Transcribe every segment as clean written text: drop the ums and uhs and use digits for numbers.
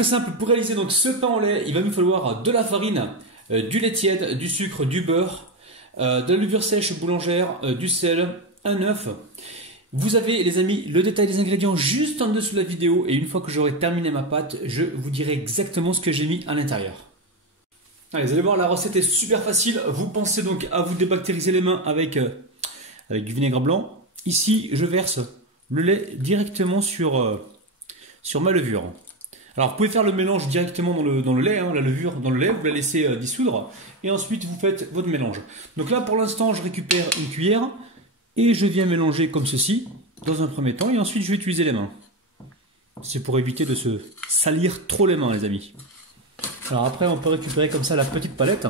très simple, pour réaliser donc ce pain au lait, il va nous falloir de la farine, du lait tiède, du sucre, du beurre, de la levure sèche boulangère, du sel, un œuf. Vous avez les amis le détail des ingrédients juste en dessous de la vidéo et une fois que j'aurai terminé ma pâte, je vous dirai exactement ce que j'ai mis à l'intérieur. Allez, vous allez voir, la recette est super facile. Vous pensez donc à vous débactériser les mains avec du vinaigre blanc. Ici, je verse le lait directement sur ma levure. Alors, vous pouvez faire le mélange directement dans le lait, hein, la levure dans le lait, vous la laissez dissoudre et ensuite vous faites votre mélange. Donc là, pour l'instant, je récupère une cuillère et je viens mélanger comme ceci dans un premier temps et ensuite je vais utiliser les mains. C'est pour éviter de se salir trop les mains, les amis. Alors après, on peut récupérer comme ça la petite palette.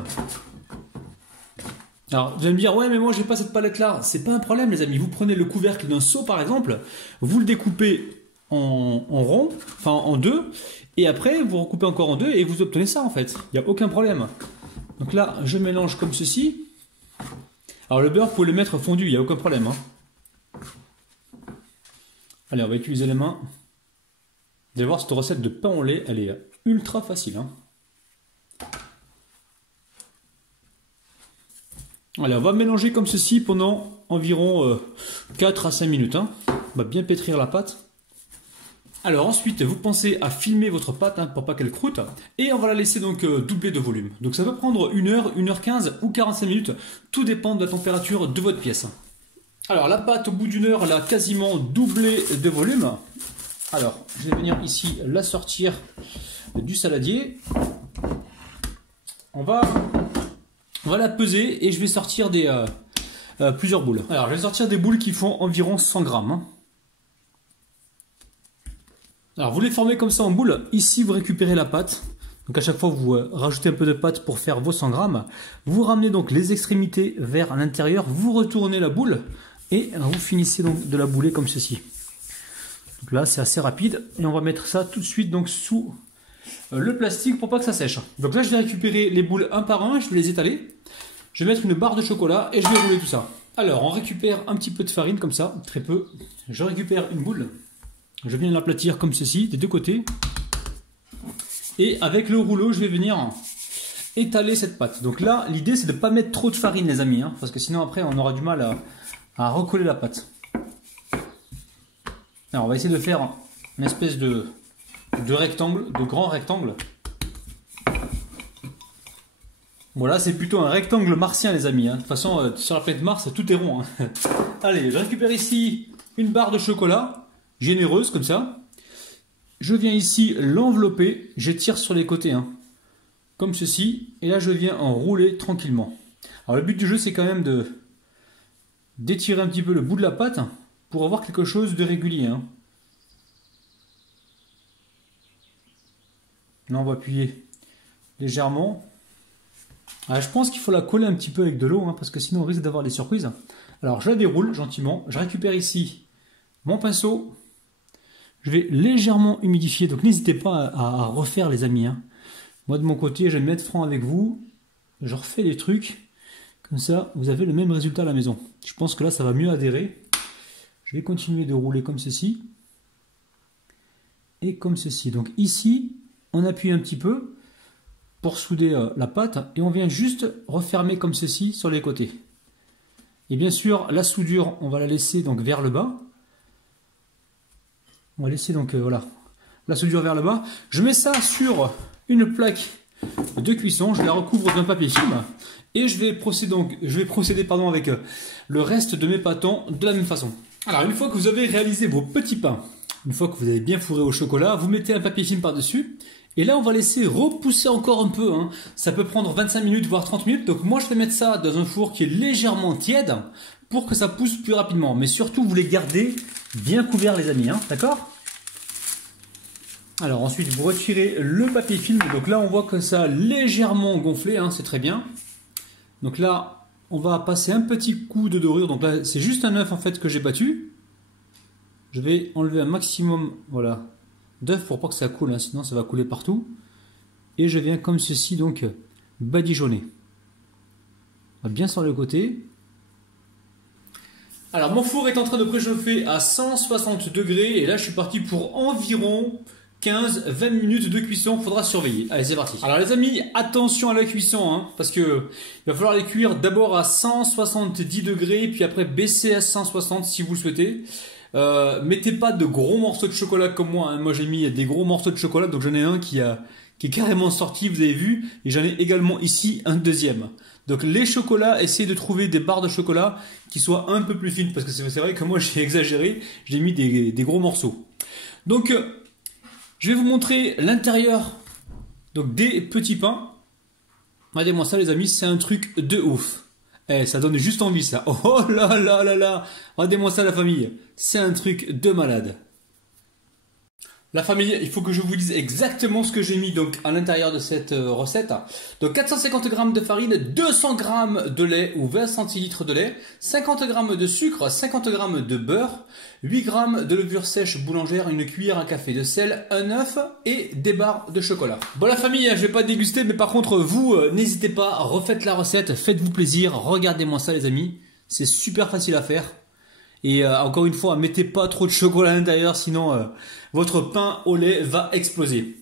Alors, vous allez me dire, ouais, mais moi, j'ai pas cette palette-là. C'est pas un problème, les amis. Vous prenez le couvercle d'un seau, par exemple, vous le découpez en rond, enfin en deux, et après, vous recoupez encore en deux, et vous obtenez ça, en fait. Il n'y a aucun problème. Donc là, je mélange comme ceci. Alors, le beurre, vous pouvez le mettre fondu, il n'y a aucun problème. Hein. Allez, on va utiliser les mains. Vous allez voir, cette recette de pain au lait, elle est ultra facile. Hein. Allez, on va mélanger comme ceci pendant environ 4 à 5 minutes. Hein. On va bien pétrir la pâte. Alors ensuite, vous pensez à filmer votre pâte hein, pour pas qu'elle croûte. Et on va la laisser donc doubler de volume. Donc ça peut prendre 1 heure, 1h15 ou 45 minutes. Tout dépend de la température de votre pièce. Alors la pâte, au bout d'1 heure, elle a quasiment doublé de volume. Alors, je vais venir ici la sortir du saladier. On va la peser et je vais sortir plusieurs boules. Alors, je vais sortir des boules qui font environ 100 grammes. Hein. Alors, vous les formez comme ça en boules. Ici, vous récupérez la pâte. Donc, à chaque fois, vous rajoutez un peu de pâte pour faire vos 100 grammes. Vous ramenez donc les extrémités vers l'intérieur. Vous retournez la boule et vous finissez donc de la bouler comme ceci. Donc là, c'est assez rapide. Et on va mettre ça tout de suite donc sous le plastique pour pas que ça sèche. Donc là, je vais récupérer les boules un par un. Je vais les étaler. Je vais mettre une barre de chocolat et je vais rouler tout ça. Alors, on récupère un petit peu de farine comme ça, très peu. Je récupère une boule. Je viens l'aplatir comme ceci, des deux côtés. Et avec le rouleau, je vais venir étaler cette pâte. Donc là, l'idée, c'est de ne pas mettre trop de farine, les amis. Hein, parce que sinon, après, on aura du mal à recoller la pâte. Alors, on va essayer de faire une espèce de rectangle, de grand rectangle. Voilà, c'est plutôt un rectangle martien, les amis. Hein. De toute façon, sur la planète Mars, tout est rond. Hein. Allez, je récupère ici une barre de chocolat, généreuse comme ça. Je viens ici l'envelopper, j'étire sur les côtés, hein, comme ceci. Et là, je viens enrouler tranquillement. Alors, le but du jeu, c'est quand même d'étirer un petit peu le bout de la pâte pour avoir quelque chose de régulier. Hein. Là, on va appuyer légèrement. Alors, je pense qu'il faut la coller un petit peu avec de l'eau, hein, parce que sinon on risque d'avoir des surprises. Alors, je la déroule gentiment. Je récupère ici mon pinceau. Je vais légèrement humidifier. Donc, n'hésitez pas à refaire, les amis. Hein. Moi, de mon côté, j'aime être franc avec vous. Je refais des trucs. Comme ça, vous avez le même résultat à la maison. Je pense que là, ça va mieux adhérer. Je vais continuer de rouler comme ceci. Et comme ceci. Donc, ici, on appuie un petit peu pour souder la pâte et on vient juste refermer comme ceci sur les côtés. Et bien sûr, la soudure, on va la laisser donc vers le bas. On va laisser donc voilà la soudure vers le bas. Je mets ça sur une plaque de cuisson, je la recouvre d'un papier film et je vais procéder avec le reste de mes pâtons de la même façon. Alors une fois que vous avez réalisé vos petits pains, une fois que vous avez bien fourré au chocolat, vous mettez un papier film par-dessus. Et là, on va laisser repousser encore un peu. Hein. Ça peut prendre 25 minutes, voire 30 minutes. Donc moi, je vais mettre ça dans un four qui est légèrement tiède pour que ça pousse plus rapidement. Mais surtout, vous les gardez bien couverts, les amis. Hein. D'accord ? Alors ensuite, vous retirez le papier film. Donc là, on voit que ça a légèrement gonflé. Hein. C'est très bien. Donc là, on va passer un petit coup de dorure. Donc là, c'est juste un œuf en fait que j'ai battu. Je vais enlever un maximum, voilà, d'œufs pour pas que ça coule, hein, sinon ça va couler partout. Et je viens comme ceci donc badigeonner. Bien sur le côté. Alors mon four est en train de préchauffer à 160 degrés et là je suis parti pour environ 15-20 minutes de cuisson, faudra surveiller. Allez, c'est parti. Alors les amis, attention à la cuisson, hein, parce que il va falloir les cuire d'abord à 170 degrés, puis après baisser à 160 si vous le souhaitez. Mettez pas de gros morceaux de chocolat comme moi, hein. Moi j'ai mis des gros morceaux de chocolat, donc j'en ai un qui est carrément sorti, vous avez vu, et j'en ai également ici un deuxième. Donc les chocolats, essayez de trouver des barres de chocolat qui soient un peu plus fines, parce que c'est vrai que moi j'ai exagéré, j'ai mis des gros morceaux. Donc je vais vous montrer l'intérieur donc des petits pains. Regardez-moi ça les amis, c'est un truc de ouf. Eh, ça donne juste envie ça. Oh là là là là. Regardez-moi ça la famille. C'est un truc de malade. La famille, il faut que je vous dise exactement ce que j'ai mis donc à l'intérieur de cette recette. Donc 450 g de farine, 200 g de lait ou 20 centilitres de lait, 50 g de sucre, 50 g de beurre, 8 g de levure sèche boulangère, une cuillère à café de sel, un œuf et des barres de chocolat. Bon la famille, je vais pas déguster, mais par contre vous, n'hésitez pas, refaites la recette, faites-vous plaisir, regardez-moi ça les amis, c'est super facile à faire. Et encore une fois, mettez pas trop de chocolat à l'intérieur, sinon votre pain au lait va exploser.